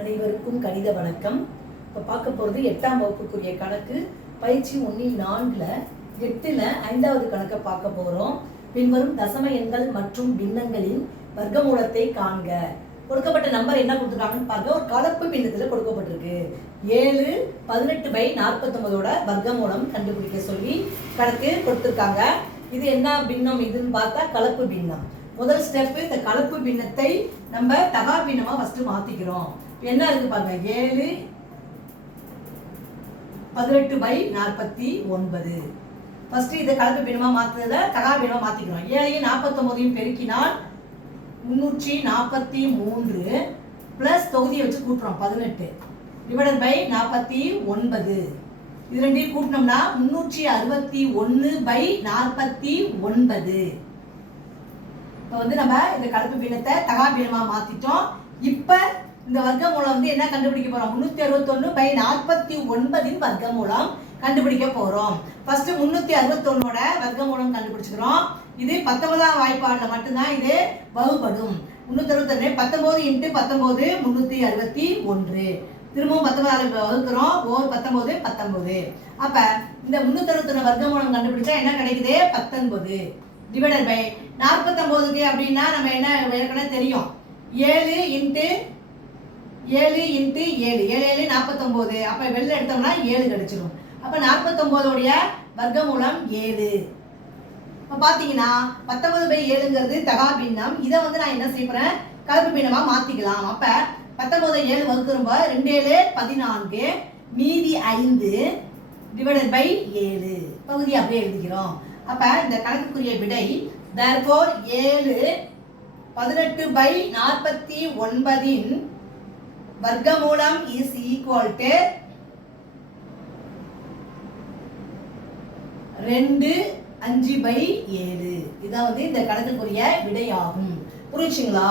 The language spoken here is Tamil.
அனைவருக்கும் கணித வணக்கம். இப்போ பார்க்க போகிறது 8ஆம் வகுப்புக்குரிய கணக்கு பயிற்சி 1/4 8ல் 5வது கணக்கை பார்க்க போகிறோம். பின்வரும் தசம எண்கள் மற்றும் பின்னங்களின் வர்க்கமூலத்தை காண்க. கொடுக்கப்பட்ட நம்பர் என்ன கொடுத்துருக்காங்கன்னு பார்க்க ஒரு கலப்பு பின்னத்தில் கொடுக்கப்பட்டிருக்கு. 7 18/49 வர்க்கமூலம் கண்டுபிடிக்க சொல்லி கணக்கு கொடுத்துருக்காங்க. இது என்ன பின்னம் இதுன்னு பார்த்தா கலப்பு பின்னம். முதல் ஸ்டெப், இந்த கலப்பு பின்னத்தை நம்ம தகா பின்னமா ஃபர்ஸ்ட் மாத்திக்கிறோம். என்ன இருக்கு பாருங்க, 7 18/49. ஃபர்ஸ்ட் இதை கலப்பு பின்னமா மாத்துறத தகா பின்னமா மாத்திக்கிறோம். 7ஐயும் 49ஐயும் பெருக்கினால் 343 பிளஸ் தொகுதியை வச்சு கூட்டுறோம் 18 டிவைடட் பை 49. இது ரெண்டையும் கூட்டினோம்னா 361/49. இப்போ நம்ம இந்த கலப்பு பின்னத்தை தகா பின்னமா மாத்திட்டோம். இப்போ இந்த வர்க்கமூலம் என்ன கண்டுபிடிக்க போறோம்? 361/49 வர்க்கமூலம் கண்டுபிடிக்க போறோம். ஃபர்ஸ்ட் 361ஓட வர்க்கமூலம் கண்டுபிடிச்சுக்கிறோம். இது 19ஆம் வாய்ப்பாடுல மட்டும்தான் இது வகுப்படும். 361 19 × 19 361. திரும்பவும் 19 வகுக்கிறோம். ஓர் 19 19. அப்ப இந்த 361 வர்க்கமூலம் கண்டுபிடிச்சா என்ன கிடைக்குது? 19 டிவைடட் பை 49க்கு அப்படின்னா நம்ம என்ன ஏற்கனவே தெரியும், 7 × 7 49. அப்ப வெளில எடுத்தோம்னா 7 கிடைச்சிடும். அப்ப 49 வர்க்கமூலம் 7. இப்ப பாத்தீங்கன்னா 19/7ங்கிறது தகா பின்னம். இதை நான் என்ன செய்யறேன், கலப்பு பின்னமா மாத்திக்கலாம். அப்ப 19 7 வகுக்கிறப்ப 2 7 14 மீதி 5 டிவைடட் பை 7 பகுதி அப்படியே எழுதிக்கிறோம். அப்ப இந்த கணக்குக்குரிய விடை therefore 7 18/49 வர்க்கமூலம் is equal to 2/5/7. இதான் இந்த கணக்குக்குரிய விடை ஆகும். புரியுதுங்களா?